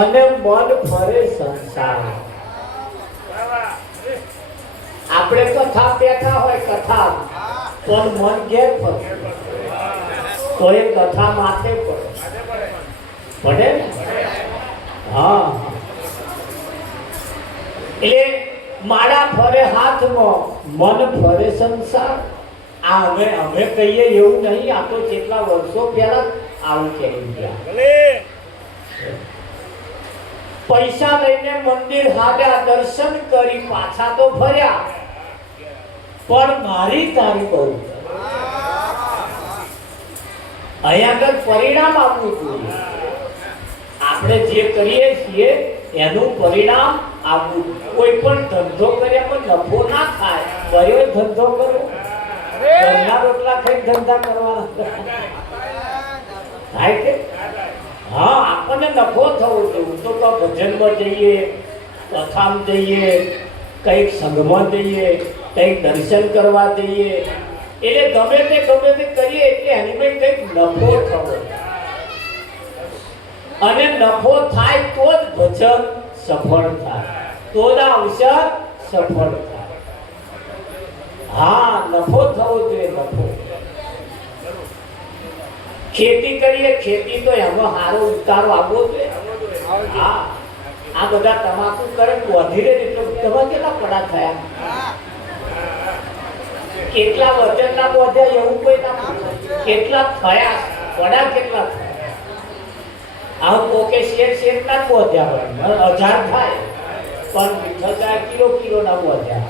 અને મન ફરે સંસાર. આપણે કથા બેઠા હોય કથા પણ મન ઘેર ફરે તો એ કથા માથે પડે ને. હા, એટલે માળા ફરે હાથમાં, મન ફરે સંસાર. આ અમે કહીએ એવું નહીં, આ તો કેટલા વર્ષો પહેલા આવું કહી ગયા. પૈસા લઈને મંદિર હાડ્યા, દર્શન કરી પાછા તો ફર્યા, પણ મારી તારી બહુ અહીંયા આગળ પરિણામ આપવું જોઈએ. આપણે જે કરીએ છીએ એનું પરિણામ આપવું. કોઈ પણ ધંધો કર્યા પણ નફો ના થાય, કયો ધંધો કરવો? ઘરના રોટલા ખાઈ ધંધા કરવાના થાય કે? હા, આપણને નફો થવો જોઈએ. તો ભજનમાં જઈએ, કથામાં જઈએ, કંઈક સંઘમાં જઈએ, કંઈક દર્શન કરવા જઈએ, એટલે ગમે તે કરીએ એટલે એની કંઈક નફો થવો. અને નફો થાય તો જ ભજન સફળ થાય, તો જ અવસર સફળ થાય. હા, નફો થવો જોઈએ. નફો ખેતી કરીએ, ખેતી તો એમાં સારો ઉતારો આવવો જોઈએ. હા, આ બધા તમાકુ કરે વધીરે એટલો તમે કેટલા પડા થયા, કેટલા વજનના બોધ્યા એવું કોઈ ના, કેટલા થયા પડા કેટલા થયા? આ કોકે શેર ના બોધ્યા હોય, 1000 થાય પણ વિઠ્ઠલ કિલો ના બોધ્યા,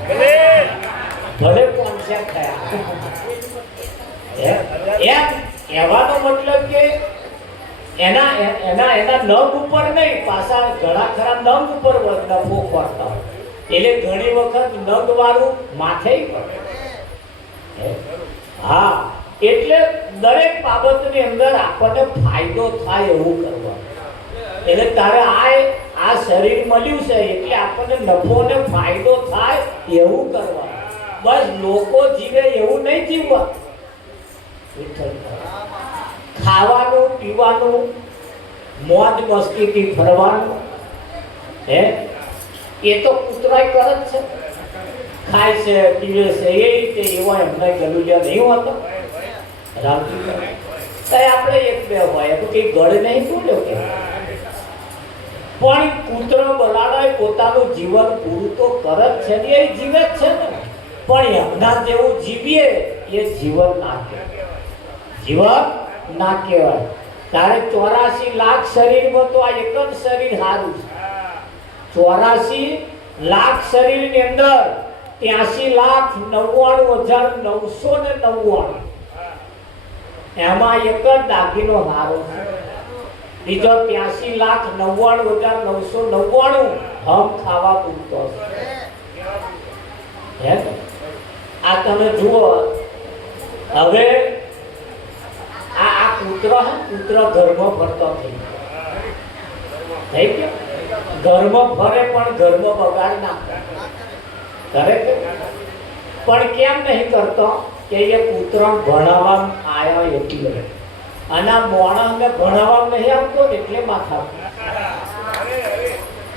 ભલે 500 થયા. એમ કહેવાનો મતલબ કે એના એના એના નખ ઉપર નહીં, પાછા ઘણા ખરા નખ ઉપર નફો પડતા હોય. એટલે ઘણી વખત નખ વાળું માથે પડે. હા, એટલે દરેક બાબતની અંદર આપણને ફાયદો થાય એવું કરવાનું. એટલે તારે આ શરીર મળ્યું છે એટલે આપણને નફો ને ફાયદો થાય એવું કરવાનું. બસ લોકો જીવે એવું નહીં જીવવા. ખાવાનું પીવાનું મોજ મસ્તીથી ફરવાનું એ તો કૂતરાય કરે જ છે. ખાય છે પીવે છે એ રીતે એવા એમને ગલુડિયા નહીં હોતો. રામજી આપણે એક બે હોય તો કઈ ગળે નહીં બોલ્યો કે પણ કૂતરો બલાડો પોતાનું જીવન પૂરું તો કરે જ છે ને, એ જીવે જ છે ને. પણ એમના જેવું જીવીએ એ જીવન ના કહેવાય. જીવન ના કહેવાય. તારે 84 લાખ શરીરમાં તો આ એક જ શરીર સારું છે. 84 લાખ શરીરની અંદર 83,99,999 એમાં એક જ દાગીનો હારો છે. બીજો 83,99,999 હમ ખાવા પૂરતો છે. આ તમે જુઓ હવે આ કૂતરો ઘરમાં ફરતો થઈ ગયો. ઘરમાં ફરે પણ ઘરમાં બગાડ ના કરે. પણ કેમ નહીં કરતો કે એ કૂતરો ભણાવવામાં આવ્યો એટલે, અને આ માણસને ભણાવવામાં નહીં આવતો એટલે માથા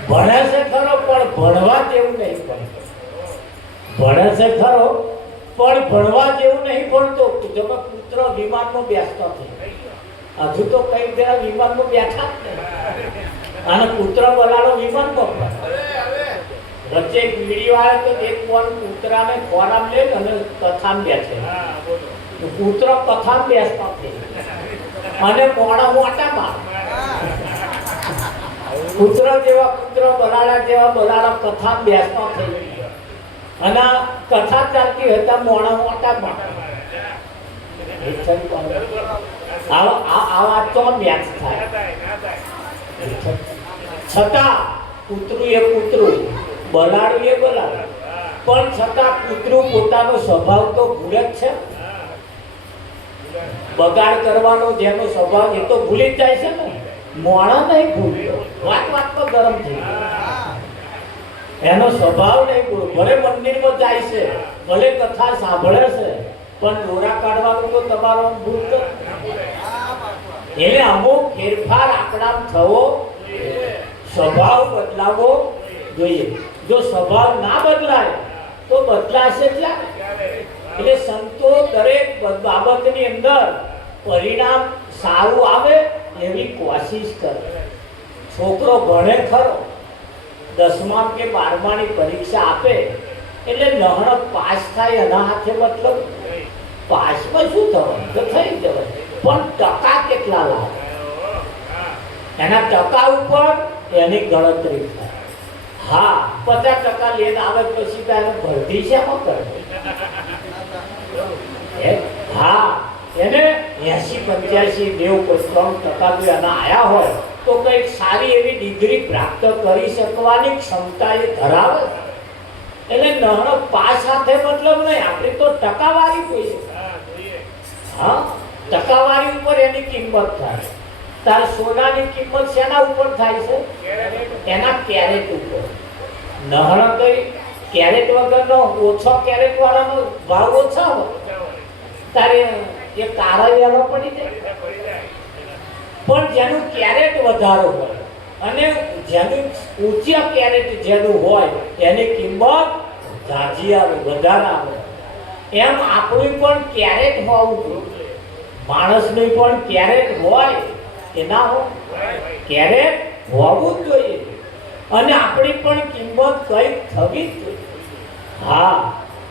ભણે છે ખરો પણ ભણવા જેવું નહીં ભણતો. ભણે છે ખરો પણ ભણવા જેવું નહીં ભણતો. તમે કૂતરો વિમાનમાં બેસતો થઈ હજુ તો કઈ જરા વિમાનમાં બેઠા જ નહીં, અને કૂતરો બલાડો વિમાનમાં વચ્ચે એક વિડીયો આવ્યો તો એક કોણ કૂતરાને ખોરામ લે અને કથામ બેસે. કૂતરો કથામ બેસતો થઈ અને મોણા મોટામાં કૂતરો બલાડા જેવા બલાડા કથામ બેસતો થઈ અને કથા ચાલતી હતા મોણા મોટામાં. આવા તો મેચ થાય. છતાં કૂતરું એ કૂતરું, બલાડું એ બલાડું, પણ છતાં કૂતરું પોતાનો સ્વભાવ તો ભૂલે જ છે. બગાડ કરવાનો જેનો સ્વભાવ એ તો ભૂલી જ જાય છે ને. મોણા નહીં ભૂલતો, વાતમાં ગરમ થઈ ગયો. એનો સ્વભાવ નહીં ભૂલ. ભલે મંદિરમાં જાય છે, ભલે કથા સાંભળે છે, પણ દોરા કાઢવાનું તો તમારો ભૂલ. એટલે અમુક ફેરફાર આપણામાં થવો, સ્વભાવ બદલાવો જોઈએ. જો સ્વભાવ ના બદલાય તો બદલાશે ક્યારે? એટલે સંતો દરેક બાબતની અંદર પરિણામ સારું આવે એવી કોશિશ કરે. છોકરો ભણે ખરો, 10મા કે 12માની પરીક્ષા આપે એટલે નહણ પાસ થાય એના હાથે મતલબ પાસમાં શું થવાનું તો થઈ જવાય, પણ ટકા કેટલા લાગે એના ટકા ઉપર એની ગણતરી થાય. હા, 50% લઈને આવે પછી એને ભરતી શેમાં કરે? હા, એને 80-85-90% જો એના આયા હોય તો કંઈક સારી એવી ડિગ્રી પ્રાપ્ત કરી શકવાની ક્ષમતા એ ધરાવે. એટલે નહણ પાસ સાથે મતલબ નહીં, આપણી તો ટકાવારી જોઈએ. હા, ટકાવારી ઉપર એની કિંમત થાય. તાર સોનાની કિંમત શેના ઉપર થાય છે? એના કેરેટ ઉપર. નહણ કઈ કેરેટ વગરનો ઓછો કેરેટ વાળાનો ભાવ ઓછા હોય તારે એ કાળિયાનો પડી જાય. પણ જેનું કેરેટ વધારો હોય અને જેનું ઊંચા કેરેટ જેનું હોય એની કિંમત ઝાઝી આવે, વધારે આવે. એમ આપણું પણ કેરેટ હોવું જોઈએ. માણસનું પણ કેરેટ હોય કે ના હોય? કેરેટ હોવું જ જોઈએ અને આપણી પણ કિંમત કંઈક થવી જ જોઈએ. હા,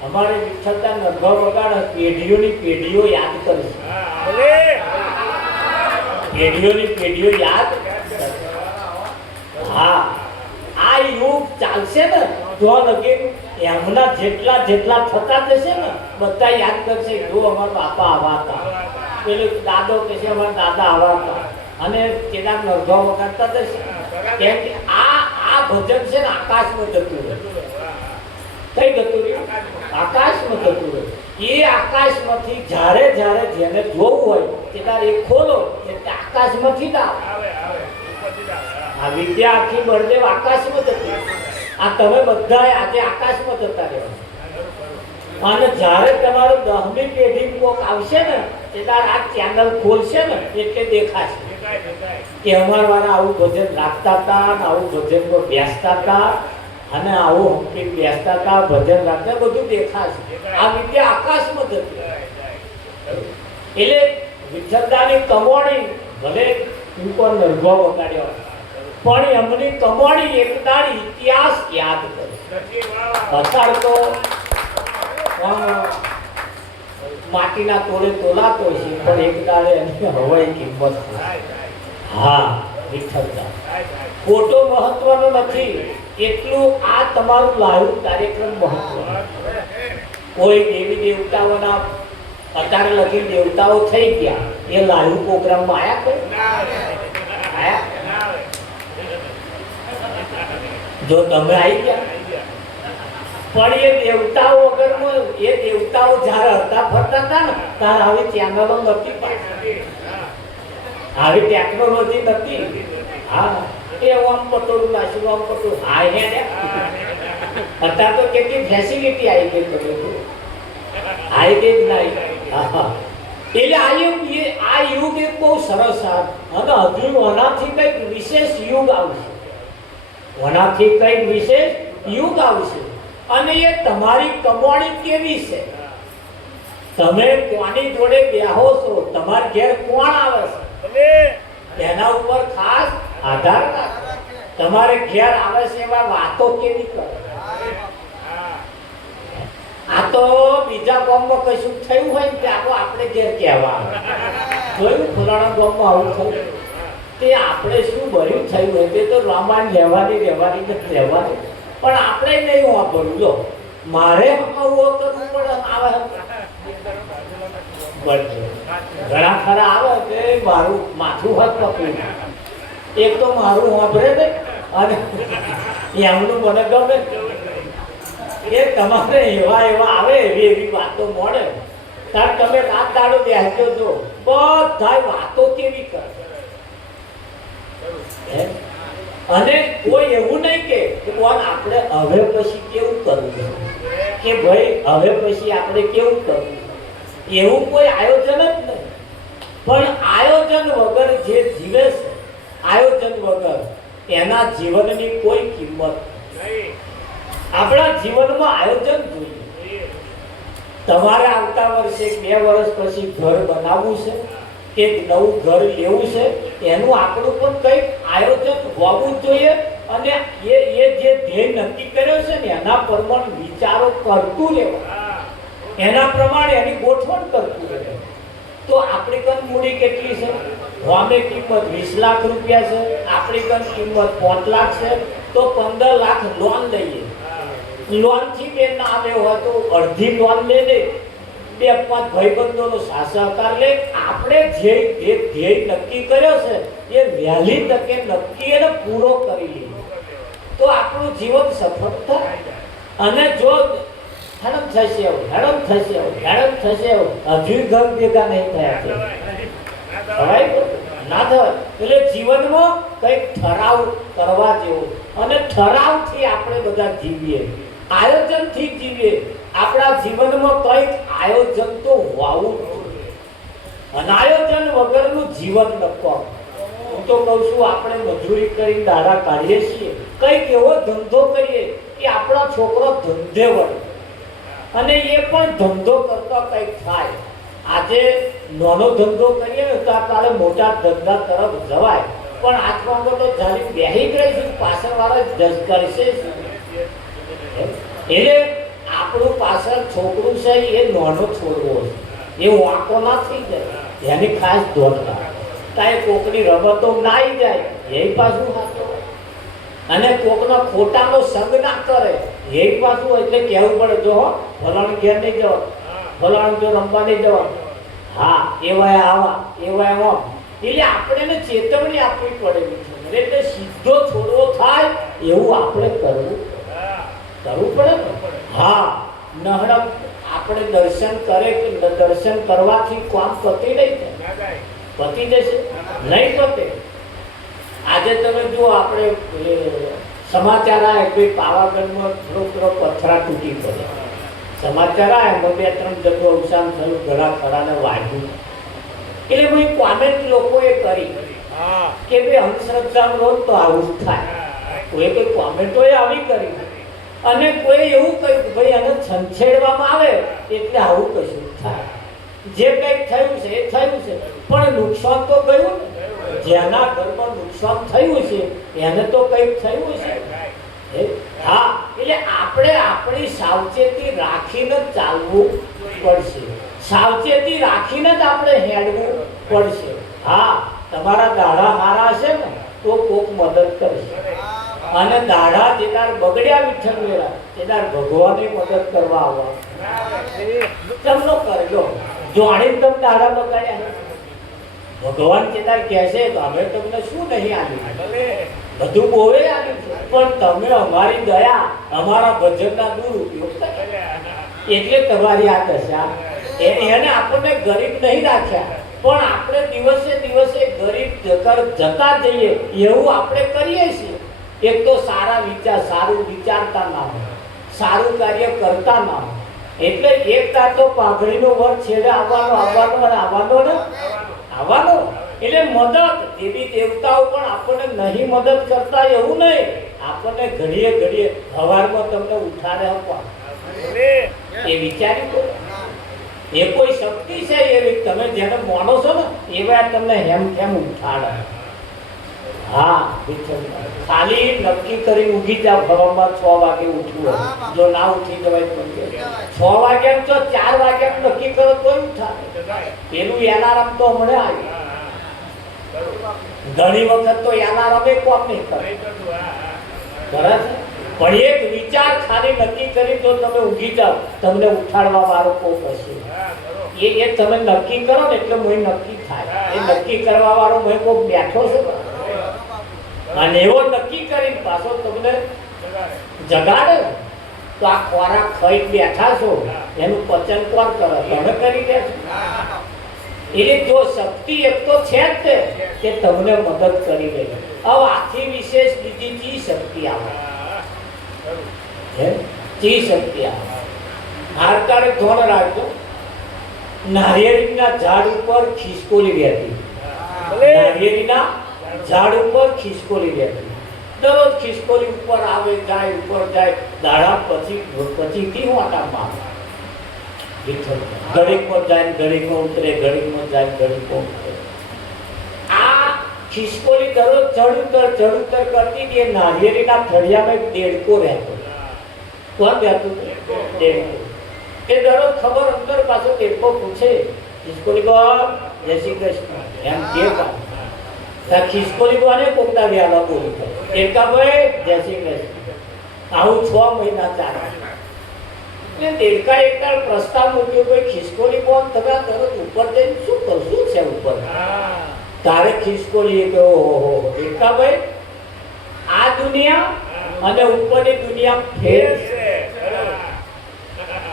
અમારે વિઠ્ઠલતા નરભા વગાડ પેઢીઓની પેઢીઓ યાદ કરશે. પેઢીઓની પેઢીઓ યાદ. હા, આ યુગ ચાલશે ને તો લગી એમના જેટલા જેટલા થતા જશે ને બધા યાદ કરશે જો અમારા બાપા આવા હતા, પેલું દાદો કહેશે અમારા દાદા આવા હતા, અને તેના નરભા વગાડતા જશે. કેમ કે આ ભજન છે ને આકાશમાં જતું રહે. કઈ જતું રહ્યું? આકાશમાં જતું રહે. એ આકાશમાંથી જ્યારે જ્યારે જેને જોવું હોય ત્યારે એ ખોલો એટલે આકાશમાંથી જ આવે. આ વિદ્યા આખી બળદેવ આકાશમાં જતી. આ તમે બધા આજે આકાશમાં જતા રહેવા. અને જ્યારે તમારું 10મી પેઢી કોક આવશે ને ત્યારે આ ચેનલ ખોલશે ને એટલે દેખાશે કે અમારા વાળા આવું ભજન રાખતા હતા, આવું ભજનમાં બેસતા હતા, અને આવું હંપી બેસતા હતા, ભજન રાખતા, બધું દેખાશે. આ વિદ્યા આકાશમાં જતી. એટલે વિઠ્ઠલદાની કમોણી ભલે ટૂંકો નરભો વગાડ્યો પણ એમની કમોણી એક દાડી ઇતિહાસ યાદ કરે. અત્યારે તો માટીના તોડે તોલાતો છે પણ એક દાડે એની હવાઈ કિંમત. હા, વિઠ્ઠલદા ફોટો મહત્વનો નથી એટલું આ તમારું લાઈવ કાર્યક્રમ મહત્વનો. કોઈ દેવી દેવતાઓના અત્યારે લગી દેવતાઓ થઈ ગયા એ લાઈવ પ્રોગ્રામમાં આયા જો તમે આવી ગયા પણ એ દેવતાઓ વગરમાં એ દેવતાઓ જ્યારે હરતા ફરતા હતા ને ત્યારે આવી ચેનલો નથી, આવી ટેકનોલોજી નથી. હા, એ આમ પટોળું નાખ્યું, આમ પટોળું. હા, અત્યારે તો કેટલી ફેસિલિટી આવી ગઈ. તમે આવી ગઈ જ નહીં. એટલે આ યુગ એક બહુ સરસ અને હજુ ઓનાથી કંઈક વિશેષ યુગ આવશે. ઓનાથી કંઈક વિશેષ યુગ આવશે. અને એ તમારી કમાણી કેવી છે, તમે કોની જોડે બેહો છો, તમારા ઘેર કોણ આવે છે તેના ઉપર ખાસ આધાર રાખો. તમારે ઘેર આવે છે એવા વાતો કેવી કરે. આ તો બીજા ગામમાં કશું થયું હોય ને આપણે ઘેર કહેવા જોયું ફલાણા ગામમાં આવું થયું તે આપણે શું ભર્યું થયું હોય તે તો રામાયણ રહેવાની રહેવાની. પણ આપણે નહીં વાપરવું. જો મારે આવું કરવું પડે આવે ઘણા ખરા આવે કે મારું માથું હાથ પકડ્યું. એક તો મારું વાપરે ને અને એમનું મને ગમે. એ તમારે એવા આવે એવી વાતો મળે ત્યારે તમે રાત દાડો બેસજો છો બધા વાતો કેવી કરે. અને કોઈ એવું નહીં કે કોણ આપણે હવે પછી કેવું કરવું કે ભાઈ હવે પછી આપણે કેવું કરવું, એવું કોઈ આયોજન જ નહીં. પણ આયોજન વગર જે જીવે છે, આયોજન વગર એના જીવનની કોઈ કિંમત નહીં. આપણા જીવનમાં આયોજન જોઈએ. તમારે આવતા વર્ષે 2 વર્ષ પછી ઘર બનાવવું છે કે નવું ઘર લેવું છે, એનું આપણું પણ કંઈક આયોજન હોવું જોઈએ. અને એ જે ધ્યેય નક્કી કર્યો છે ને એના પ્રમાણે વિચારો કરતું રહેવા, એના પ્રમાણે એની ગોઠવણ કરતું રહેવું. તો આપણી કન મૂડી કેટલી છે? વામે કિંમત 20 લાખ રૂપિયા છે, આપણી કન કિંમત 5 લાખ છે, તો 15 લાખ લોન લઈએ. લોન થી બે ના આવે હોય તો અડધી લોન લે દે, 2-5 ભાઈબંધોનો સહકાર લે. આપણે જે ધ્યેય નક્કી કર્યો છે એ વહેલી તકે નક્કી અને પૂરો કરી લઈએ તો આપણું જીવન સફળ થાય. અને જો હેડમ થશે હજુ ઘર ભેગા નહીં થયા ના થાય. એટલે જીવનમાં કંઈક ઠરાવ કરવા જેવો, અને ઠરાવથી આપણે બધા જીવીએ, આયોજનથી જીવીએ. આપણા જીવનમાં કંઈક આયોજન તો હોવું જોઈએ. અનાયોજન વગરનું જીવન નકો. હું તો કહું છું આપણે મજૂરી કરીને દાડા કાઢીએ છીએ, કંઈક એવો ધંધો કરીએ કે આપણા છોકરો ધંધે વળે અને એ પણ ધંધો કરતા કંઈક થાય. આજે નાનો ધંધો કરીએ ને તો કાલે મોટા ધંધા તરફ જવાય. પણ આત્મા તો જાણી બેહી ગઈ છે, પાછળ વાળા જજ કરશે. એટલે આપણું પાછળ છોકરું છે એ નાનો છોડવો છે, એ વાંકો ના થઈ જાય એની ખાસ ધોન રાખે. કાંઈ કોકની રમતો ના આવી જાય એ પાછું વાંકો. અને કોકનો ખોટાનો સંગ ના કરે એ પાછું એટલે કહેવું પડે જો હો ફલાણ ઘેર નહીં જવા, ફલાણ જો રમવા નહીં જવા, હા એવાય આવા એવાય આવા, એટલે આપણે ચેતવણી આપવી પડે છે. એટલે સીધો છોડવો થાય એવું આપણે કરવું પડે ને. હા નહડમ આપણે દર્શન કરે કે દર્શન કરવાથી કામ પતી નહીં થાય, પતી જશે નહીં પતે. આજે તમે જો આપણે સમાચાર આવે કે પાવાગઢમાં થોડો પથરા તૂટી પડે, સમાચાર આવે બે ત્રણ જગ્યાએ અવસાન થયું, ઘણા ખરાને વાગ્યું. એટલે ભાઈ કોમેન્ટ લોકોએ કરી કે ભાઈ અંધશ્રદ્ધામાં રોજ તો આવું જ થાય. કોઈ કોમેન્ટોએ આવી કરી અને કોઈ એવું કહ્યું કે ભાઈ આને છંછેડવામાં આવે એટલે આવું કશું થાય. જે કંઈક થયું છે એ થયું છે, પણ નુકસાન તો ગયું ને. જેના ઘરમાં નુકસાન થયું છે એને તો કંઈક થયું છે. હા એટલે આપણે આપણી સાવચેતી રાખીને ચાલવું પડશે, સાવચેતી રાખીને જ આપણે હેડવું પડશે. હા તમારા દાડા સારા હશે ને તો કોક મદદ કરશે, અને દાડા જેદાર બગડ્યા વિઠ્ઠલ વેરા તેદાર ભગવાનની મદદ કરવા આવવા તમને કરજો. જોણી તમે દાડા બગાડ્યા, ભગવાન કેદાર કહેશે તો અમે તમને શું નહીં આપ્યું, બધું બોવે આપ્યું છે, પણ તમે અમારી દયા અમારા ભજનના દુરુપયોગ એટલે તમારી આ દશા. એને આપણને ગરીબ નહીં રાખ્યા, પણ આપણે દિવસે દિવસે ગરીબ જતા જઈએ એવું આપણે કરીએ છીએ. એક તો સારા વિચાર, સારું વિચારતા ના હોય, સારું કાર્ય કરતા ના હોય, એટલે એક તાર તો પાઘડીનો વર છેડે આવવાનો ને. એટલે મદદ દેવી દેવતાઓ પણ આપણને નહીં મદદ કરતા એવું નહીં, આપણને ઘડીએ ઘડીએ હવારમાં તમને ઉઠાડે આપવા એ વિચારી કરો. એ કોઈ શક્તિ છે એવી તમે જેને માનો છો ને એવા તમને હેમ ઉઠાડે. હા ખાલી નક્કી કરી ઉઠી જાવ, હવામાં 6 વાગે ઉઠવું, જો ના ઉઠી જવાય તો 6 વાગ્યા તો 4 વાગ્યા નક્કી કરો તો ઉઠાડે. પેલું એલાર્મ તો હમણાં આવ્યું, ઘણી વખત તો એલાર્મ એ કોમ નહીં કરે, બરાબર. પણ એક વિચાર ખાલી નક્કી કરી તો તમે ઊંઘી જાવ, તમને ઉઠાડવા વાળો કોક હશે. એ તમે નક્કી કરો ને એટલે મને નક્કી થાય. એ નક્કી કરવા વાળો મને કોક બેઠો છે, અને એવો નક્કી કરીને પાછો તમને જગાડે તો આ ખોરાક ખાઈ બેઠા છો એનું પચન કોણ કરે? તમે કરી દેશો. એટલે જો શક્તિ એક તો છે જ કે તમને મદદ કરી દે. હવે આથી વિશેષ બીજી ચી શક્તિ આવે? ચી શક્તિ આવે? હારકારે ધોન રાખજો. નારિયેળીના ઝાડ ઉપર ખિસકોલી રહેતી, નારિયેળીના ઝાડ ઉપર ખિસકોલી રહેતી. દરરોજ ખિસકોલી ઉપર આવે જાય, ઉપર જાય, દાડા પછી વાટામાં ઘડીકમાં જાય, ઘડીકમાં ઉતરે, ઘડીકમાં જાય, ઘડીકમાં ઉતરે. આ ખિસકોલી દરરોજ ચડ ઉતર કરતી હતી. નારિયેળીના થળિયામાં એક દેડકો રહેતો. કોણ રહેતું? દેડકો. એ દરરોજ ખબર અંતર પાછો દેડકો પૂછે, ખિસકોલી કોણ? જય શ્રી કૃષ્ણ એમ કે ખિસકોલી કોને કોકતા વ્યાલા બોલી દેડકા ભાઈ જય શ્રી કૃષ્ણ. આવું 6 મહિના ચાલે. દેડકા એક પ્રસ્તાવ મૂક્યો, ભાઈ ખિસકોલી કોણ? તમે તરત ઉપર જઈને શું કરશું છે ઉપર? તારે ખિસકોલી કહ્યું, દેડકા ભાઈ આ દુનિયા અને ઉપરની દુનિયા ફેર છે.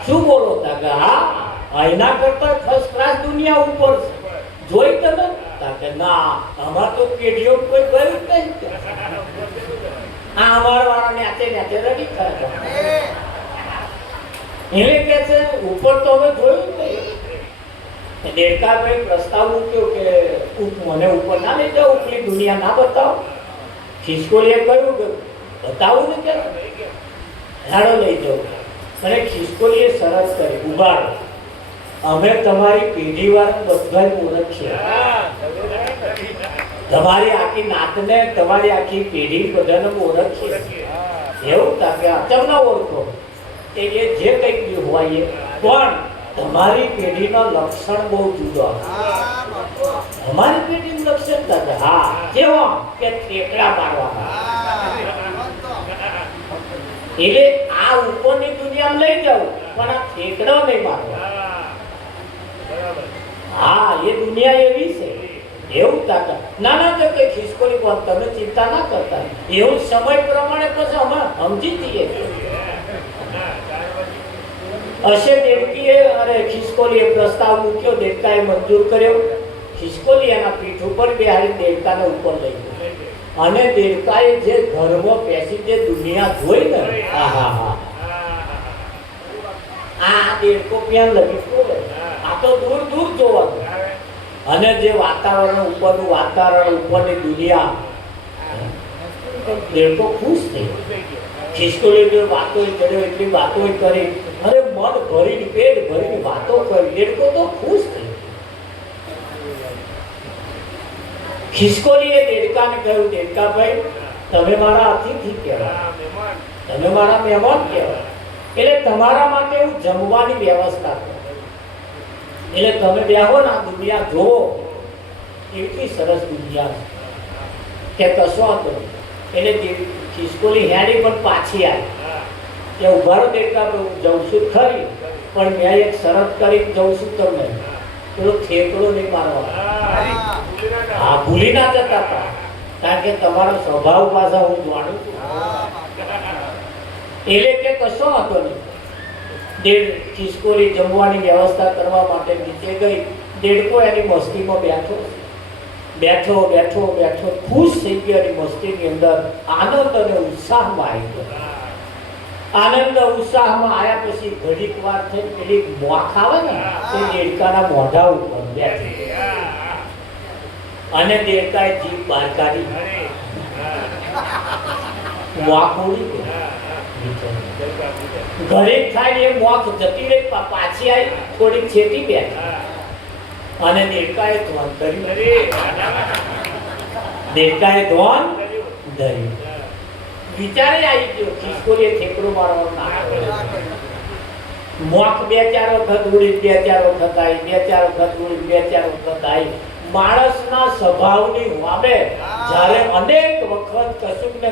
શું બોલો? હા એના કરતા ફર્સ્ટ ક્લાસ દુનિયા ઉપર છે, જોઈ તમે? ના અમાર તો પેઢીઓ કોઈ ગયું જ નહીં. આ અમાર વાળા નેચે રડી કરે એને કે છે ઉપર તો અમે જોયું જ નહીં. દેડકા ભાઈ પ્રસ્તાવ મૂક્યો કે મને ઉપર ના લઈ જાઓ, ઉપલી દુનિયા ના બતાવો. ખિસકોલીએ કહ્યું કે બતાવું ને કે ઝાડો લઈ જાઓ. અને ખિસકોલીએ સરસ કરી, ઉભાડો, અમે તમારી પેઢી વાળા બધા ઓળખીએ, તમારી આખી નાતને, તમારી આખી પેઢી બધાને ઓળખીએ. એવું કે અચમ ના ઓળખો કે એ જે કંઈક બી હોય, પણ તમારી પેઢીનો લક્ષણ બહુ જુદો. અમારી પેઢીનું લક્ષણ દાદા હા કેવો કે ઠેકડા મારવાના. એટલે આ ઉપરની દુનિયામાં લઈ જાવ પણ આ ઠેકડો નહીં મારવો. હા, એ દુનિયા એવી છે. એવું તાકા નાના જો કે ખિસકોલી વાત તમે ચિંતા ના કરતા. એવું સમય પ્રમાણે પછી અમે સમજી જઈએ. હશે દેવકીએ અરે ખિસકોલીએ પ્રસ્તાવ મૂક્યો, દેવતાએ મંજૂર કર્યો. ખિસકોલી એના પીઠ ઉપર બેહાડી દેવતાને ઉપર લઈ ગયો અને દેવતાએ જે ઘરમાં બેસી જે દુનિયા જોઈ ને, આહા આ દેડકો પ્યાન લગી બોલે આ તો દૂર દૂર જોવાનું. અને જે વાતાવરણ ઉપરનું વાતાવરણ ઉપરની દુનિયા દેડકો ખુશ થઈ. ખિસકોલી જે વાતો કર્યો એટલી વાતો કરી અરે મન ભરીને પેટ ભરીને વાતો કરી દેડકો તો ખુશ થઈ. ખિસકોલીએ દેડકાને કહ્યું, દેડકાભાઈ તમે મારા અતિથિ કહેવાય, તમે મારા મહેમાન કહેવાય, એટલે તમારા માટે હું જમવાની વ્યવસ્થા કરું. એટલે તમે બેહો ને આ દુનિયા જોવો, એટલી સરસ દુનિયા છે કે કશો હતો. એટલે ખિસકોલી હેડી પણ પાછી આવી કે ઉભારો દેડકા હું જઉં છું ખરી પણ મેં એક શરત કરી જઉં છું તમને પેલો ઠેકડો નહીં મારવાનો. હા, ભૂલી ના જતા હતા કારણ કે તમારો સ્વભાવ પાછા હું જાણું છું. એટલે કે કશો હતો નહીં. ખિસકોલી જમવાની વ્યવસ્થા કરવા માટે નીચે ગઈ. દેડકો એની મસ્તીમાં બેઠો બેઠો બેઠો બેઠો ખુશ થઈ ગયો. એની મસ્તીની અંદર આનંદ અને ઉત્સાહમાં આવી ગયો. આનંદ ઉત્સાહમાં આવ્યા પછી ઘડીક વાર થઈ પેલી મોખ આવે ને તે દેડકાના મોઢા ઉપર બેઠી અને દેડકાએ જીભ બહાર કાઢી. મોખ ઉડી ગઈ. ઘડીક થાય એ મોખ જતી રહી, પાછી આવી થોડીક છેટી બેઠી અને દેડકાએ ધોન કર્યું. દેડકાએ ધોન ધર્યું. વિચારે આવી ગયો ખિસકોલીએ ઠેકડો મારવાનો. મોખ બે ચાર વખત ઉડી, બે ચાર વખત આવી, બે ચાર વખત ઉડી, બે ચાર વખત આવી. માણસના સ્વભાવની વામે જ્યારે અનેક વખત કશુંક ને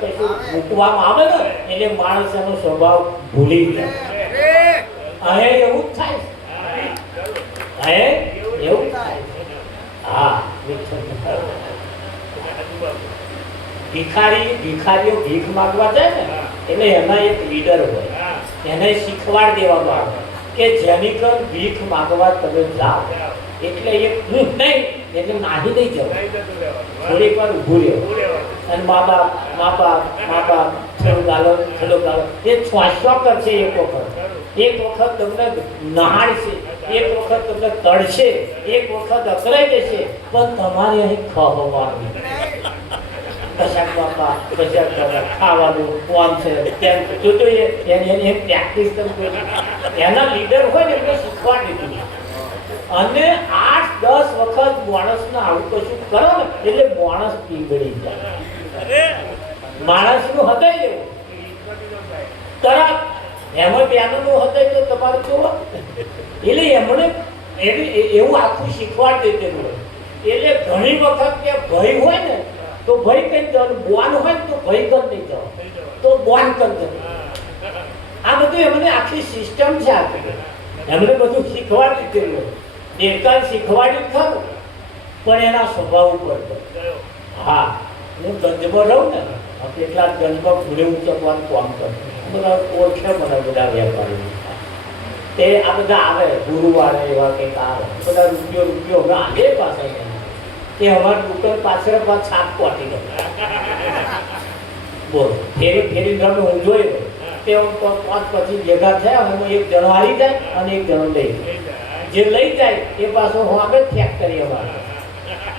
કશું મૂકવામાં આવે ને એટલે માણસ એનો સ્વભાવ ભૂલી જાય. અહીં એવું જ થાય. એવું થાય. હા, ભિખારીઓ ભીખ માંગવા જાય ને એટલે એના એક લીડર હોય, એને શીખવાડ દેવામાં આવે કે જેની કર ભીખ માંગવા તમે જાઓ એટલે એક નહીં એટલે નાહી નહીં જાવ, થોડીક વાર ઊભું રહ્યો અને મા બાપ થેલો ગાલો એ શ્વાસો કરશે. એક વખત તમને નહાડશે, એક વખત તમને તળશે, એક વખત અકરાઈ જશે પણ તમારે અહીં ખવવાનું કશાક બાપા કશાક ખાવાનું કોણ છે તેમ જોઈએ એની પ્રેક્ટિસ તમે એના લીડર હોય ને એટલે શીખવાડી દીધું. અને 8-10 વખત માણસને આવું કશું કરો ને એટલે માણસ પીગળી જાય. માણસનું હૃદય એવું તરત એમાં બેનનું હૃદય તો તમારું જોવો એટલે એમણે એવું આખું શીખવાડી દીધેલું હોય. એટલે ઘણી વખત કે ભય હોય ને તો ભય કઈ જવાનું, બોન હોય ને તો ભય કર નહીં જવાનું, તો બોન કર જવાનું. આ બધું એમને આખી સિસ્ટમ છે. આપી એમને બધું શીખવાડી દીધેલું. દેડકાને શીખવાડ્યું ખરું પણ એના સ્વભાવ ઉપર. હા, હું ગંજમાં રહું ને કેટલાક ગંજમાં ભૂલે ઉચકવાનું કામ કરું. બધા ઓળખે મને બધા વેપારી તે આ બધા આવે ગુરુવારે એવા કંઈક આવે બધા રૂપિયો આવે પાછળ તે અમારી દુકાન પાછળ છાપ પહોંચી ગયો. બોલો ફેરી ગમે હું જોયું તે 5 પછી ભેગા થયા અને એક જણો હારી જાય અને એક જણો લઈ જાય. જે લઈ જાય એ પાછો હું આગળ ફેક્ટરી અમારે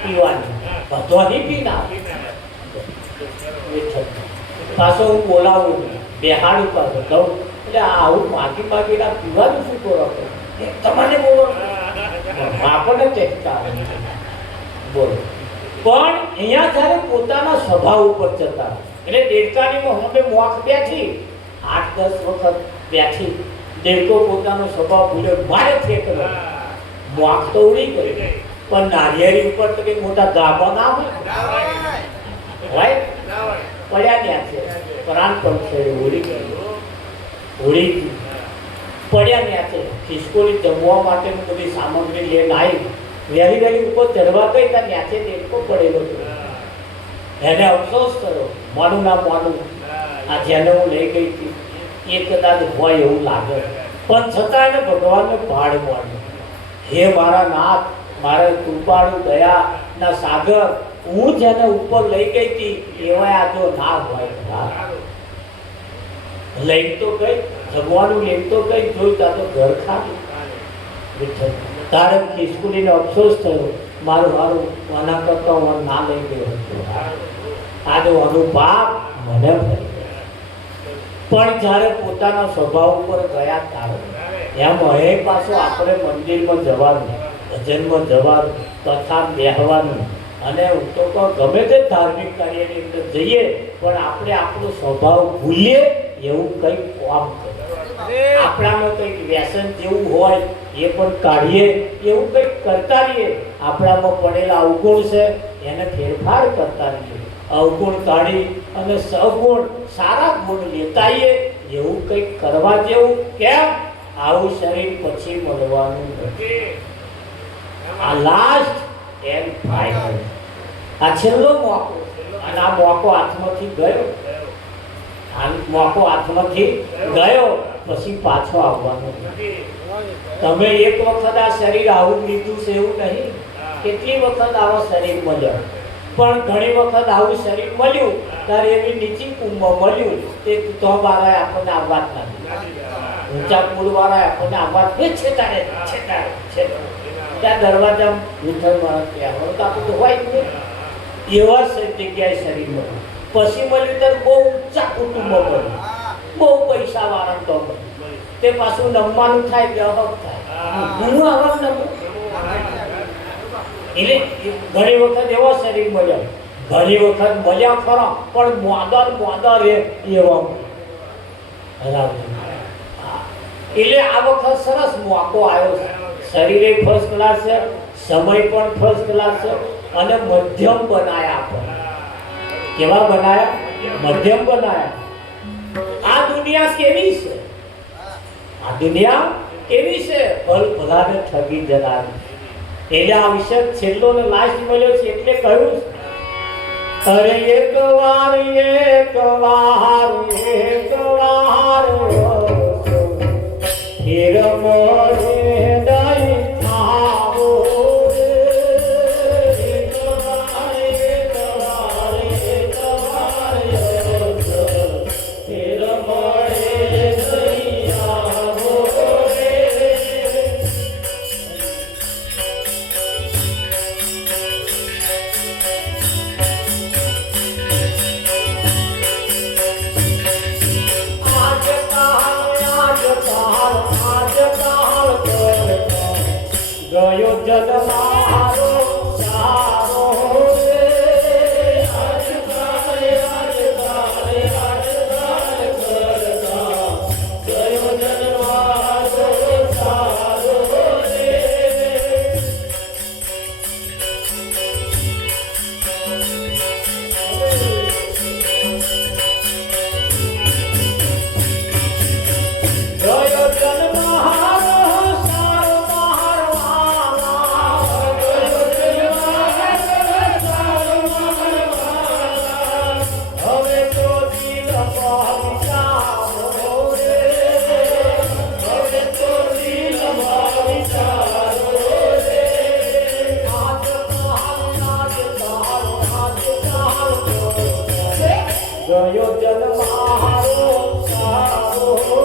પીવાની બધો નહીં પીના પાછો હું બોલાવું બેહાડું પાછો દઉં એટલે આવું માગીને પીવાનું શું કરો તમારે બોલો આપણને ચેકતા બોલો. પણ અહીંયા જયારે પોતાના સ્વભાવ ઉપર જતા એટલે દેડકાની અમે મોખ બેઠી 8-10 વખત બેઠી. દેડકો પોતાનો સ્વભાવ ભૂલ્યો, મારે ઠેકડો મોખ તો ઉડી ગઈ પણ નારિયેળી ઉપર તો કઈ મોટા ગાભા ના હોય પડ્યા ત્યાં છે. પ્રાણ પણ થયું, ઉડી ગયું, ઉડી ગયું. પડ્યા ત્યાં છે ખિસકોલી જમવા માટેની બધી સામગ્રી લઈને આવી, વહેલી વહેલી ઉપર ચડવા ગઈ ત્યાં ત્યાંથી દેડકો પડેલો હતો. એને અફસોસ થયો, માનું ના માનું, આ જેને હું લઈ ગઈ હતી એ કદાચ હોય એવું લાગે, પણ છતાં એને ભગવાનને ભાડ માન્યું. હે મારા નાથ, મારા કૃપાળુ દયાના સાગર, હું જેને ઉપર લઈ ગઈ હતી એવા આ જો ના હોય, લઈ તો ગઈ જમવાનું, લઈ તો ગઈ, જોઈ તા તો ઘર ખાલી. તારે ખિસકોલીને અફસોસ થયો, મારું મારું આના કરતા હું ના લઈ ગયો હતો, આજે અનુભાવ મને થઈ ગયો. પણ જ્યારે પોતાના સ્વભાવ ઉપર ગયા તારે એમ હે પાછું આપણે મંદિરમાં જવાનું, ભજનમાં જવાનું, કથા બેહવાનું, અને હું તો ગમે તે ધાર્મિક કાર્યની અંદર જઈએ પણ આપણે આપણો સ્વભાવ ભૂલીએ એવું કંઈક કામ કરીએ, આપણામાં કંઈક વ્યસન જેવું હોય એ પણ કાઢીએ, એવું કંઈક કરતા રહીએ. આપણામાં પડેલા અવગુણ છે એને ફેરફાર કરતા રહીએ, અવગુણ કાઢી અને સગુણ સારા ગુણ લેતાઈએ, એવું કંઈક કરવા જેવું. કેમ? આવું શરીર પછી મળવાનું નથી. આ લાસ્ટ એન્ડ ફાઇનલ, આ છેલ્લો મોકો, અને આ મોકો હાથમાંથી ગયો, આ મોકો હાથમાંથી ગયો પછી પાછો આવવાનો નથી. તમે એક વખત આ શરીર આવું લીધું છે એવું નહીં, કેટલી વખત આવો શરીર મળ્યો, પણ ઘણી વખત આવું શરીર મળ્યું ત્યારે એવી નીચી કુંભમાં મળ્યું તે તો વાળાએ આપણને આવવા જ નથી, ઊંચા પુલ વાળાએ આપણને આવવા છેટાડે છેટાડે છેટાડે, ત્યાં દરવાજા વિઠ્ઠલ વાળા ત્યાં હોય તો આપણે તો હોય જ નહીં, એવા જગ્યાએ શરીર મળ્યું. પછી મળ્યું ત્યારે બહુ ઊંચા કુટુંબમાં મળ્યું, બહુ પૈસા વાળા તો મળ્યું, તે પાછું નમવાનું થાય કે અહક થાય, હું અહક નમું. એટલે ઘણી વખત એવો શરીર મળ્યો, ઘણી વખત મળ્યા ખરો પણ મોદા રે એવા. એટલે આ વખત સરસ મોકો આવ્યો છે, શરીરે ફર્સ્ટ ક્લાસ છે, સમય પણ ફર્સ્ટ ક્લાસ છે, અને મધ્યમ બનાયા આપણે. કેવા બનાયા? મધ્યમ બનાયા. આ દુનિયા કેવી છે? આ દુનિયા કેવી છે? ભલાને ઠગી જનારી. એટલે આ વિષય છેલ્લો ને લાસ્ટ મળ્યો છે એટલે કહ્યું, અરે એક વાર ફિર મોરે દઈ આવો, ગયો જગ મારો સારો રે, આજકાલે કરતા ગયો જગ મારો સારો રે. ગયો જગ મારો ગયો જન મારો સારો રે, આજકાલે કરતા ગયો જન મારો સારો રે.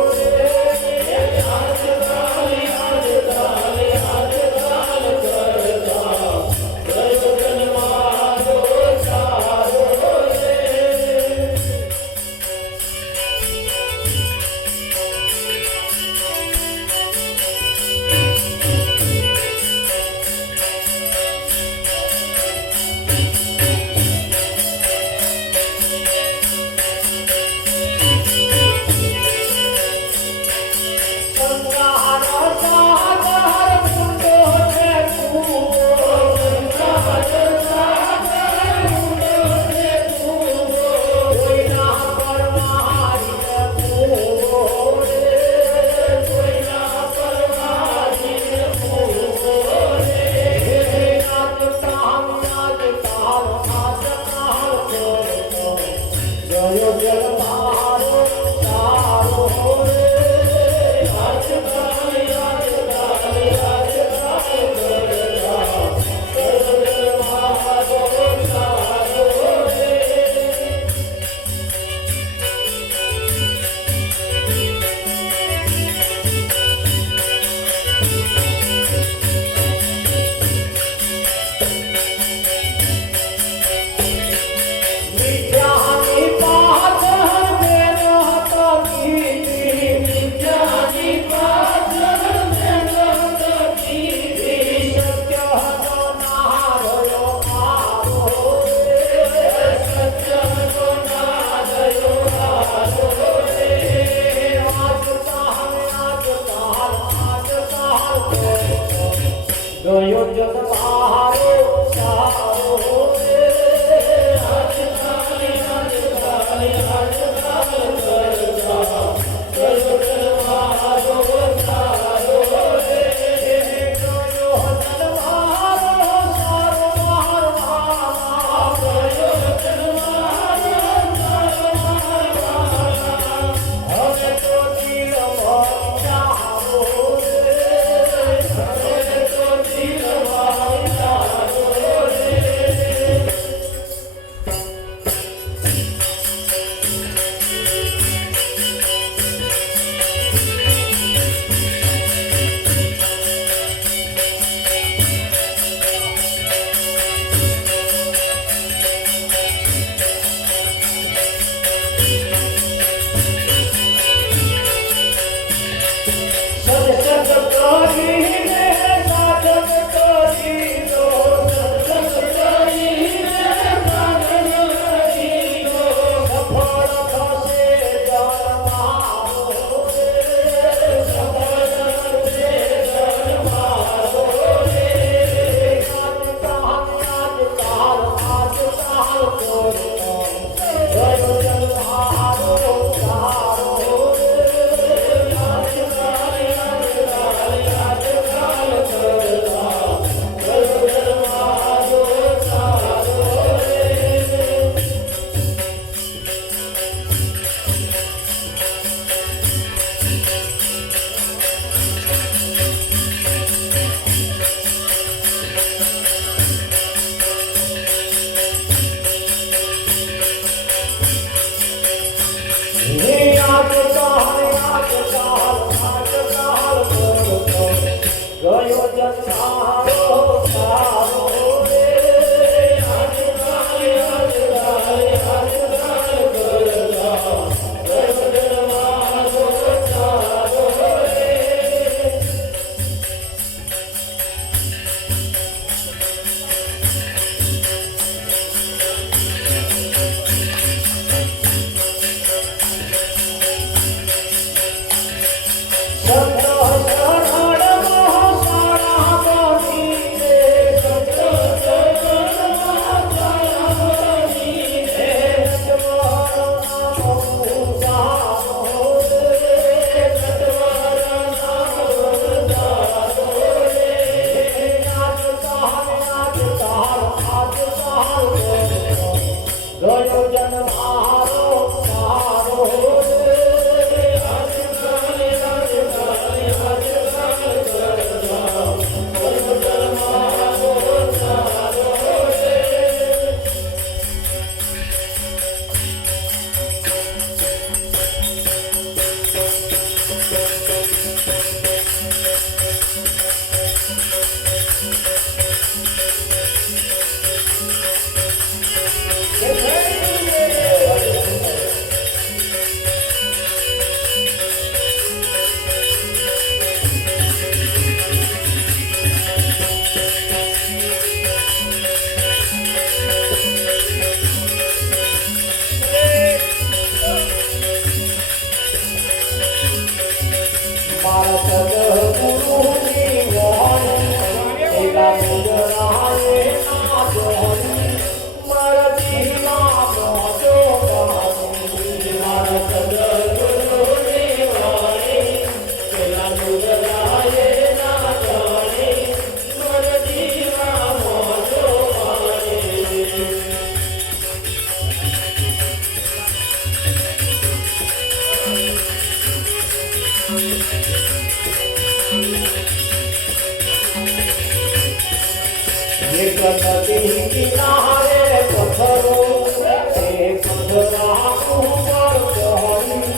ગયો જગવારો સારો રે આજ કાલે આજ કરતા ગયો જગવારો સારો રે ગયો જગવારો સારો મારવા ગયો જગવારો હવે તો દિલ ચાહો હવે તો દિલ ચાહો નદી કિનારે પથ્થરો એ પથ્થરા ઉપર ચડી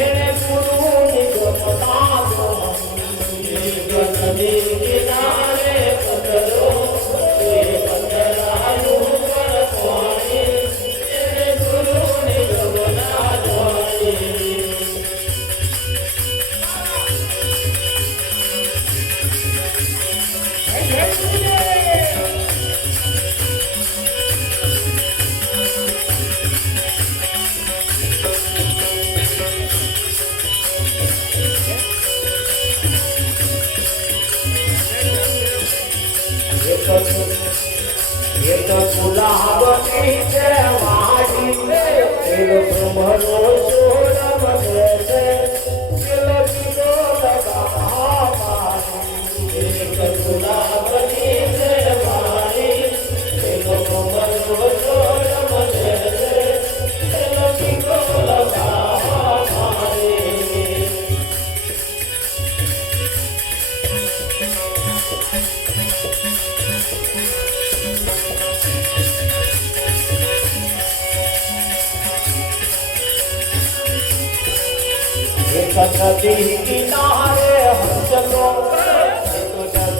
એને ગુરુની જપતા નદી કિનારે પથ્થરો એ પથ્થરા ઉપર ચડી એને ગુરુની જપતા ચડી એક ગુલાબની છે વાડી પેલો ભ્રમરો સોરમ છે પેલો બીજો લગાવાડી એક ગુલાબની છે વાડી પેલો ભ્રમરો સોરમ છે પેલો બીજો લગાવાડી नदी किनारे चलो डोले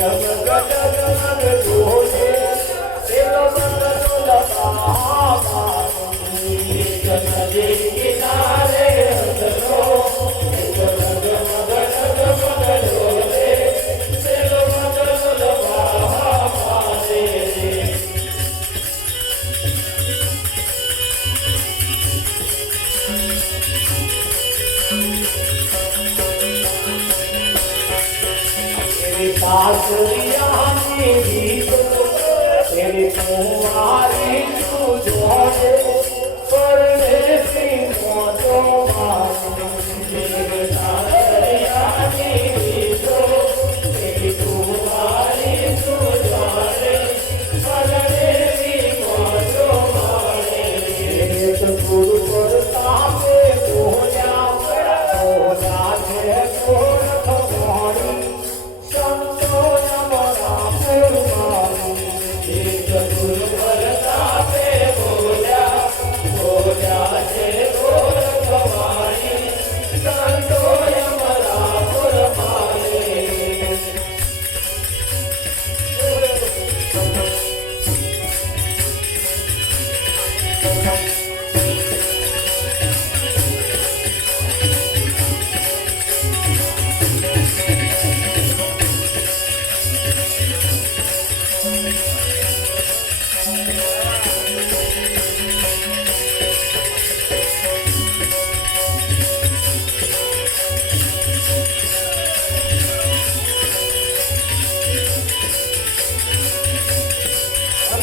नदी किनारे चलो सासुरियानी गीतो तेरी तुम्हारी सुजोड़े परदेसी मोटो मानो सासुरियानी गीतो तेरी तुम्हारी सुजोड़े परदेसी मोटो माने एक गुरु पर तापे बोया बोला है गोरख मोड़ी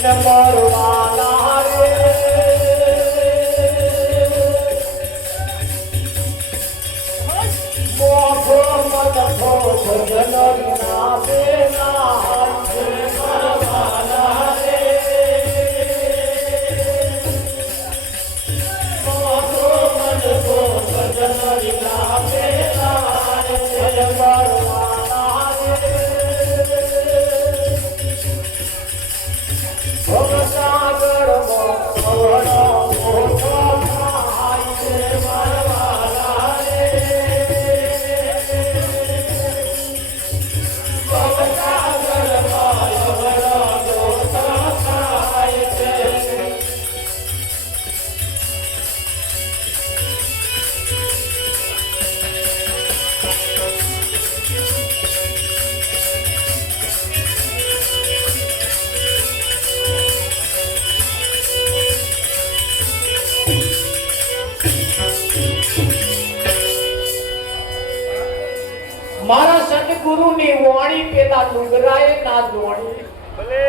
मरवाना रे मोखो मन खो भजन नामे नाच मरवाना रे मोखो मन खो भजन नामे नाच मरवाना रे सागर मोहना मोटा भाई से मरवाना रे सागर मोहना मोटा भाई से મારા સદગુરુની વાણી પેલા લુગરાએ ના જોણી ભલે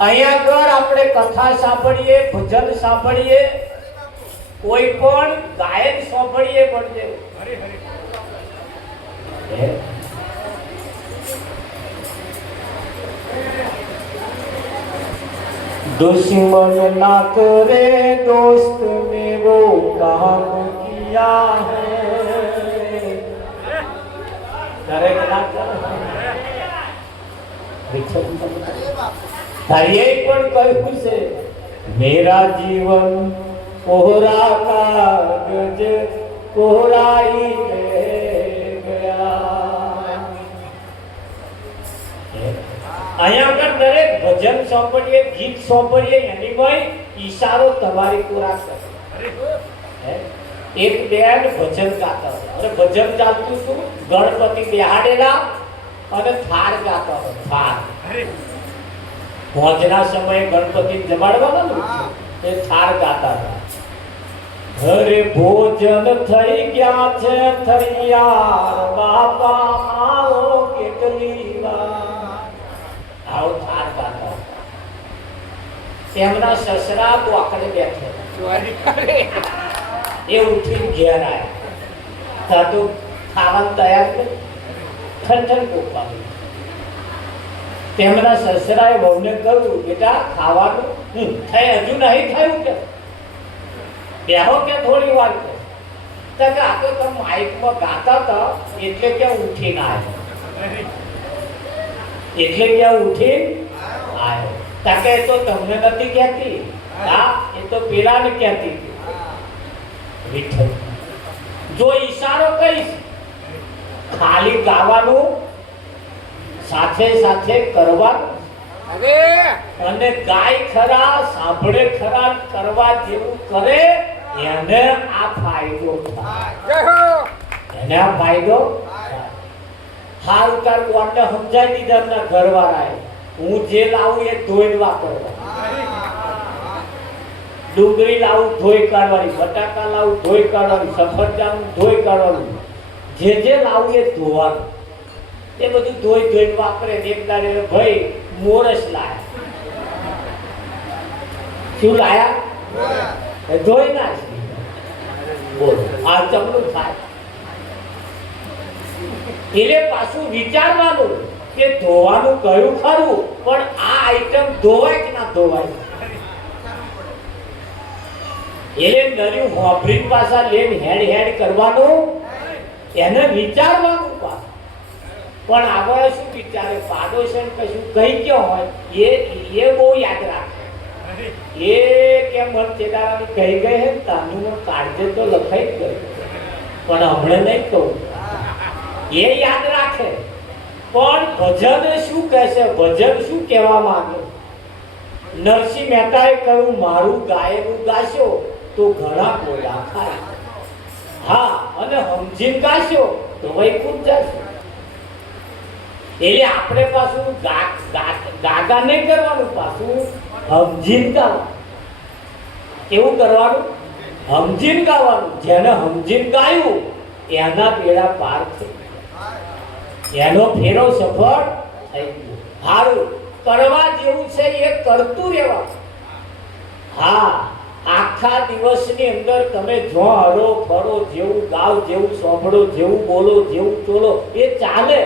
અહીંયા આગળ આપણે કથા સાંભળીએ ભજન સાંભળીએ કોઈ પણ ગાયન સાંભળીએ પણ दुश्मन ना करे दोस्त ने वो काम किया है तारिये पण कहूं से मेरा जीवन कोहरा कागज कोहराई ले गया અહીંયા આગળ દરેક ભજન સાંભળીએ ગીત સાંભળીએ એની ભાઈ ઈશારો તમારી પૂરા કરે એક બેન ભજન ગાતા હતા અને ભજન ચાલતું હતું ગણપતિ બેહાડેલા અને થાર ગાતા હતા થાર ભોજના સમયે ગણપતિ જમાડવાનો એ થાર ગાતા હતા ઘરે ભોજન થઈ ગયા છે થરિયાર બાપા આવો કેટલી વાર એમના સસરા બોકડે બેઠે, એ ઉઠીને ઘેર આવ્યા. તાતો ખાવાનું તૈયાર કરી ઠંઠન કોપાવી. તેમના સસરાએ વહુને કહ્યું, બેટા ખાવાનું થઈ હજુ નહીં થયું કે બેહો કે થોડી વાર કે. તો કે આ તો તમે માઇકમાં ગાતા હતા એટલે ક્યાં ઉઠીને આવ્યો, એટલે ક્યાં ઉઠીને આવ્યો. તાકે એ તો તમને નથી કહેતી, હા એ તો પેલાને કહેતી વિઠ્ઠલ. જો ઈશારો કહીશ, ખાલી ગાવાનું સાથે સાથે કરવાનું, અને ગાય ખરા સાંભળે ખરા કરવા જેવું કરે એને આ ફાયદો થાય, એને આ ફાયદો. હાલ તાર કોણને સમજાવી દીધા એમના ઘરવાળાએ, હું જે લાવું એ ધોઈને વાપરવા. ડુંગળી લાવું ધોઈ કાઢવાની, બટાકા લાવું ધોઈ કાઢવાની, સફરજન ધોઈ કાઢવાનું, જે લાવું એ ધોવાનું. એ બધું ધોઈ ધોઈને વાપરે. એક દાડે ભાઈ મોરસ લાયા. શું લાયા? ધોઈ નાખી. બોલો આ ચમનું થાય. એટલે પાછું વિચારવાનું કે ધોવાનું કયું ખરું, પણ આ આઈટમ ધોવાય કે ના ધોવાય. એટલે નર્યું હોભરીન પાછા લેન હેડ હેડ કરવાનું, એને વિચારવાનું પાછું. પણ આપણે શું વિચારે, પાડોશન કશું કહી ગયો હોય એ બહુ યાદ રાખે. એ કેમ મન ચેદારાની કહી ગઈ હે તાનું કાઢજે તો લખાઈ જ ગયું, પણ હમણાં નહીં કહું. એ યાદ રાખે. પણ ભજન શું કહેશે, ભજન શું કહેવા માંગે? નરસિંહ મહેતાએ કહ્યું, મારું ગાયેલું ગાશો તો ઘણા ગોળા ખાય, હા અને સમજીને ગાશો તો વૈકુંઠ જશો. એટલે આપણે પાછું ગાગા નહીં કરવાનું, પાછું સમજીને ગાવાનું. કેવું કરવાનું? સમજીને ગાવાનું. જેને સમજીને ગાયું એના બેડા પાર થઈ ગયા, એનો ફેરો સફળ થઈ ગયો. સારું કરવા જેવું છે એ કરતું રહેવાનું. હા આખા દિવસની અંદર તમે જો હરો ફરો, જેવું ગાવ, જેવું સાંભળો, જેવું બોલો, જેવું ચોલો એ ચાલે.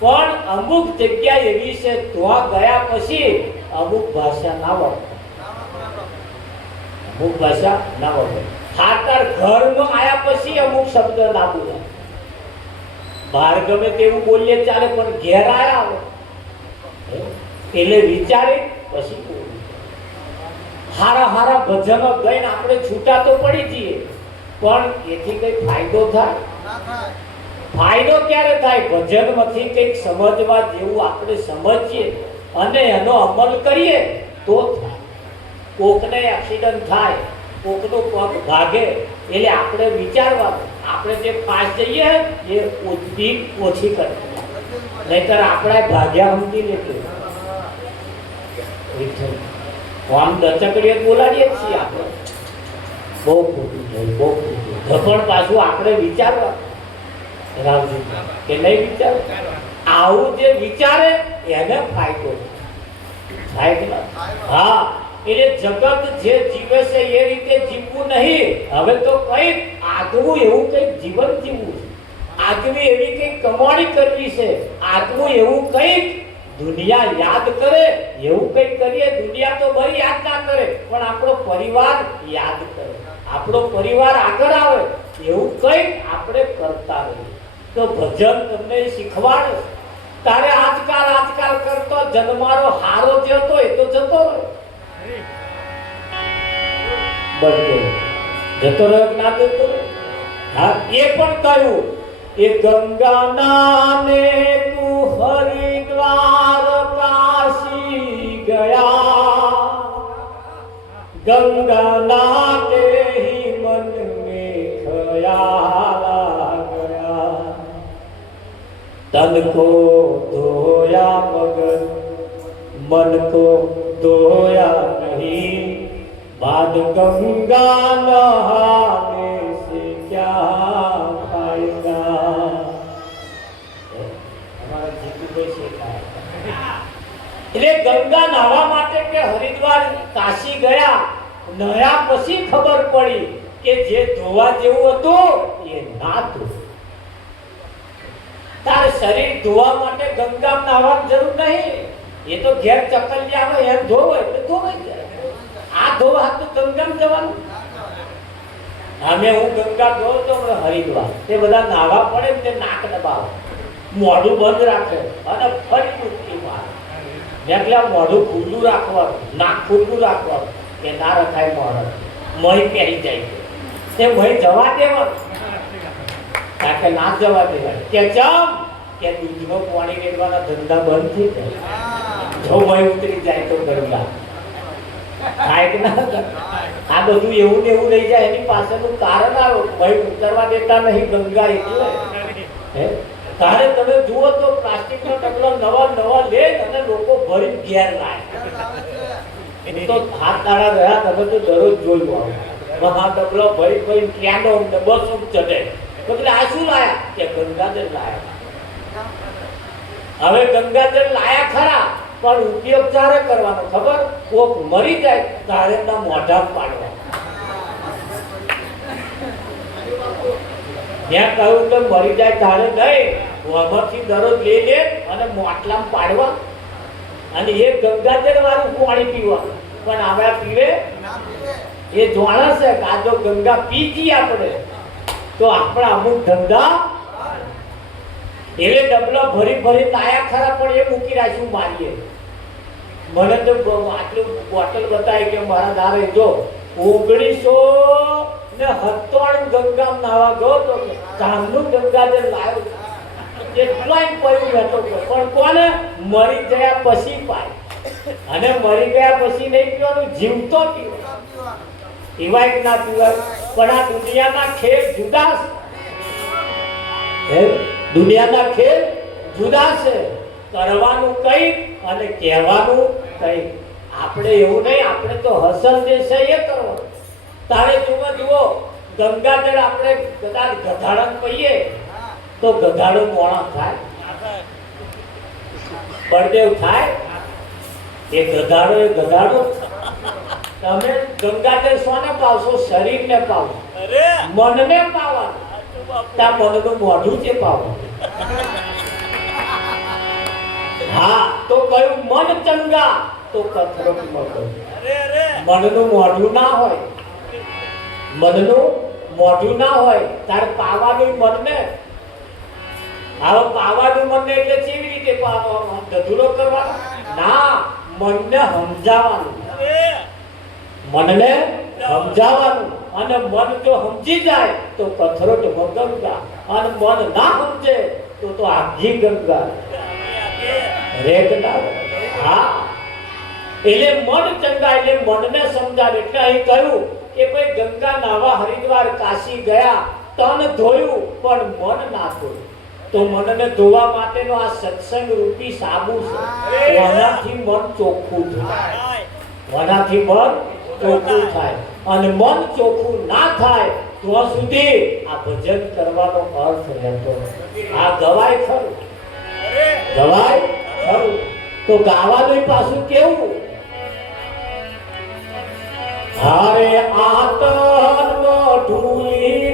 પણ અમુક જગ્યા એવી છે ત્યાં ગયા પછી અમુક ભાષા ના વપરાય, અમુક ભાષા ના વપરાય. ખાતર ઘરમાં આયા પછી અમુક શબ્દ ના બોલાય. બહાર ગમે તેવું બોલીએ ચાલે, પણ ઘેર આયા એટલે વિચારે પછી બોલવું. હારા હારા ભજનો ગઈને આપણે છૂટા તો પડી જઈએ, પણ એથી કઈ ફાયદો થાય? ફાયદો ક્યારે થાય? ભજનમાંથી કંઈક સમજવા જેવું આપણે સમજીએ અને એનો અમલ કરીએ તો થાય. કોકને એક્સિડન્ટ થાય, કોકનો પગ ભાગે, એટલે આપણે વિચારવાનું. આપણે જે પાસ જઈએ એ ઓછી કરવી, નહીતર આપણે ભાગ્યા સમજી લેતું. આમ દચકડીએ બોલાડીએ છીએ આપણે, બહુ ખોટું થયું, બહુ ખોટું. પણ પાછું આપણે વિચારવા રાવજી કે નહીં વિચાર. આવું જે વિચારે એને ફાયદો થાય કે ના? હા એટલે જગત જે જીવે છે એ રીતે જીવવું નહીં. હવે તો કઈક આગવું એવું કઈક જીવન જીવવું છે, આગવી એવી કઈક કમાણી કરવી છે, આગવું એવું કઈક દુનિયા યાદ કરે એવું કઈક કરીએ. દુનિયા તો બરી યાદ ના કરે, પણ આપણો પરિવાર યાદ કરે, આપણો પરિવાર આગળ આવે એવું કઈક આપણે કરતા રહીએ. તો ભજન તમને શીખવાડે. તારે આજકાલ કરતો જન્મારો હારો જે હતો એ તો જતો રહ્યો, બધો જતો રહ્યો, ના જતો. હા એ પણ કહ્યું એ ગંગા ને તું હરિદ્વાર કાશી ગયા, ગંગા નાતે ही मन में ख्याल आ गया, तन को धोया मगर मन को धोया नहीं, बाद गंगा नहाने से क्या फायदा. हमारा जीतू भाई शेखा એટલે ગંગા નાહવા માટે કે હરિદ્વાર કાશી ગયા, નયા પછી ખબર પડી કે જે ધોવા જેવું હતું એ નાતું. તારે શરીર ધોવા માટે ગંગામાં નાહવાની જરૂર નહીં. એ તો ઘેર ચકલિયા આવે એમ ધોવે એટલે ધોવાઈ જાય. આ ધોવા તો ગંગામાં જવાનું. અમે હું ગંગા ગયો તો હરિદ્વાર, તે બધા નાહવા પડે ને તે નાક દબાવે, મોઢું બંધ રાખે અને ફરી ડૂબકી મારે. એટલે મોઢું ખુલ્લું રાખવાનું, નાક ખુલ્લું રાખવાનું કે ના રખાય મોઢું, મહી પહેરી જાય તે મહી જવા દેવાનું. કારણ કે ના જવા દેવાય કે ચમ કે દૂધનો પાણી રેડવાના ધંધા બંધ થઈ જાય. જો મહી ઉતરી જાય તો ગંગા થાય કે ના. આ બધું એવું ને એવું રહી જાય એની પાછળનું કારણ આવે. મહી ઉતરવા દેતા નહીં ગંગા એટલે. તારે તમે જુઓ તો પ્લાસ્ટિકનો ડબલો નવા લે અને લોકો ભરી ઘેર લાય. એ તો હાથ દાડા રહ્યા તમે તો દરરોજ જોયું આવો. આ ડબલો ભરી ક્યાંનો બસો ચડે તો આ શું લાયા કે ગંગાજળ લાયા. હવે ગંગાજળ લાયા ખરા પણ ઉપયોગ ક્યારે કરવાનો ખબર? કોક મરી જાય તારે ના મોઢા પાડવા. મેં કહ્યું કે મરી જાય તારે નહીં, વમરથી દરરોજ લઈ લે અને માટલામાં પાડવા અને એ ગંગાજળ વાળું પાણી પીવાનું. પણ આવા પીવે એ જાણે છે કે આ જો ગંગા પી જઈએ આપણે તો આપણા અમુક ધંધા. એટલે ડબલા ભરી લાયા ખરા પણ એ મૂકી રાખ્યું મારીએ. મને તો આટલું બોટલ બતાવી કે મારા દારે જો 1957 ગંગામાં નાવા ગયો તો ગામનું ગંગાજળ લાવ્યો. એટલાય પડ્યું હતો પણ કોને મરી ગયા પછી પાય. અને મરી ગયા પછી નહીં પીવાનું, જીવતો પીવાનો. પીવાય ના પીવાય પણ આ દુનિયાના ખેલ જુદા છે. દુનિયાના ખેલ જુદા છે. કરવાનું કઈ અને કહેવાનું કઈ. આપણે એવું નહીં, આપણે તો હસલ જે છે એ કરવાનું. તારે જુઓ ગંગાજળ આપણે કદાચ ગધાડન કહીએ તો ગધાડો મોણા થાય, બળદેવ થાય. એ ગધાડો. તમે ગંગાજળ સોને પાવશો? શરીરને પાવશો, મનને પાવાનું. ત્યાં મનનું મોઢું છે પાવાનું. હા તો કયું મન ચંગા તો કથરક મળે. મનનું મોઢું ના હોય, મનનું મોઢું ના હોય તાર પાવાનું મનને. હવે પાવાનું મનને એટલે કેવી રીતે પાવાનું? ધધુરો કરવાનો ના, મનને સમજાવવાનું. મનને સમજાવવાનું અને મન જો સમજી જાય તો કથરોટ ગંગા, અને મન ના સમજે તો આજી ગંગા રેગના. હા એટલે મન ચંગા એટલે મનને સમજાવે. એટલે અહીં કહ્યું કે ભાઈ ગંગા નાવા હરિદ્વાર કાશી ગયા, તન ધોયું પણ મન ના ધોયું. તો મનને ધોવા માટેનો આ સત્સંગ રૂપી સાબુ છે. એનાથી મન ચોખ્ખું થાય, એનાથી મન ચોખ્ખું થાય. અને મન ચોખ્ખું ના થાય તો સુધી આ ભજન કરવાનો અર્થ રહેતો. આ ગવાય ખરું, ગવાય ખરું. તો ગાવાનું પાછું કેવું? હારે આતન ઢૂલી